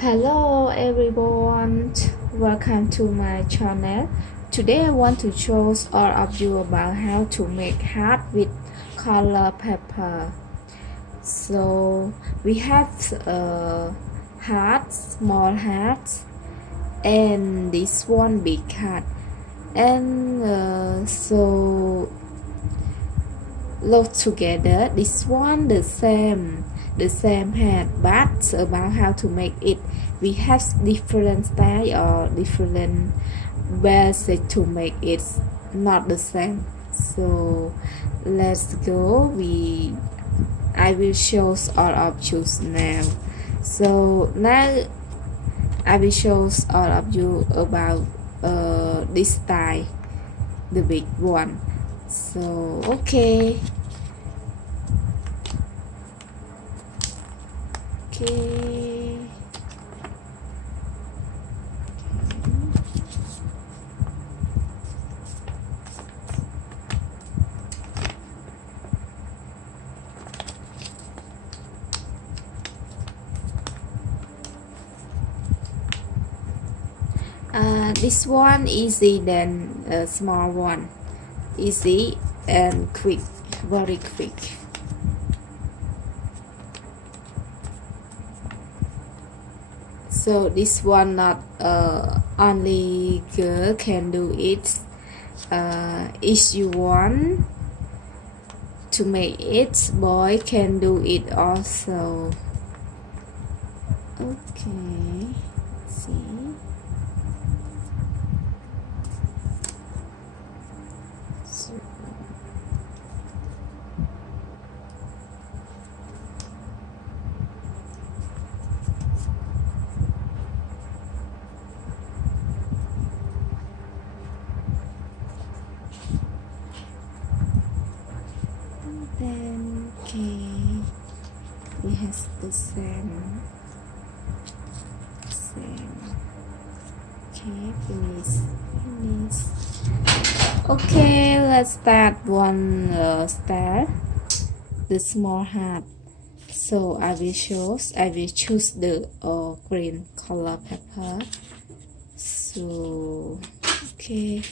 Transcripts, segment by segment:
Hello everyone, welcome to my channel. Today I want to show all of you about how to make heart with color paper. So we have heart, small heart, and this one big heart. And look together, this one the same head, but about how to make it, we have different style or different ways to make it not the same. So let's go. I will show all of you now. So now I will show all of you about this style, the big one. So okay. This one easy than a small one, easy and quick, very quick. So this one not only girl can do it. If you want to make it, boy can do it also. Okay, see. Then okay, we have the same. Okay, finish. Okay, let's start one star, the small heart. So I will choose the green color paper. So okay,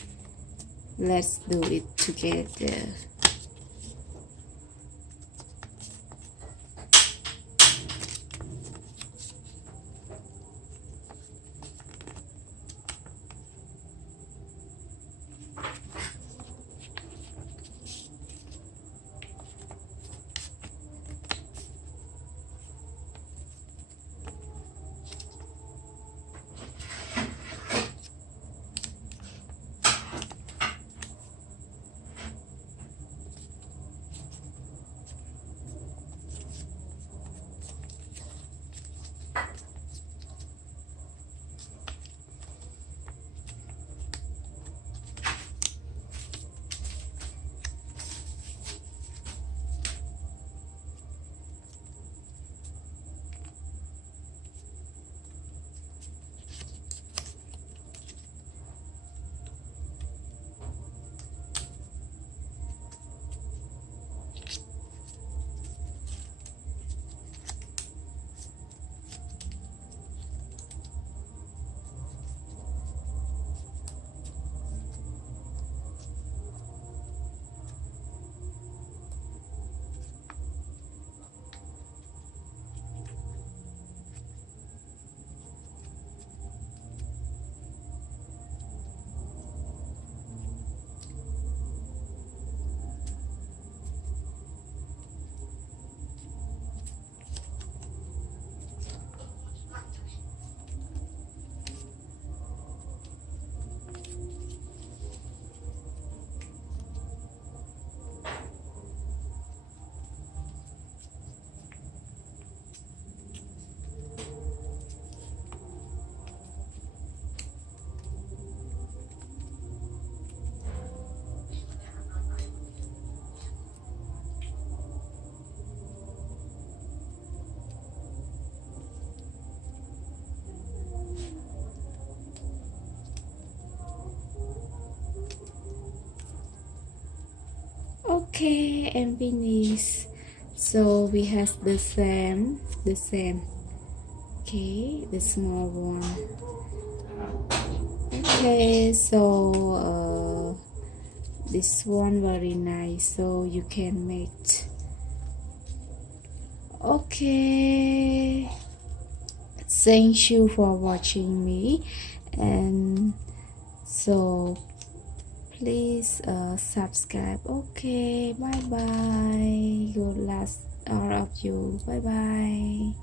let's do it together. Okay, and finish. So we have the same. Okay, the small one. Okay, so this one very nice, so you can make. Okay, thank you for watching me, and so please subscribe. Okay, bye bye. Good luck all of you. Bye bye.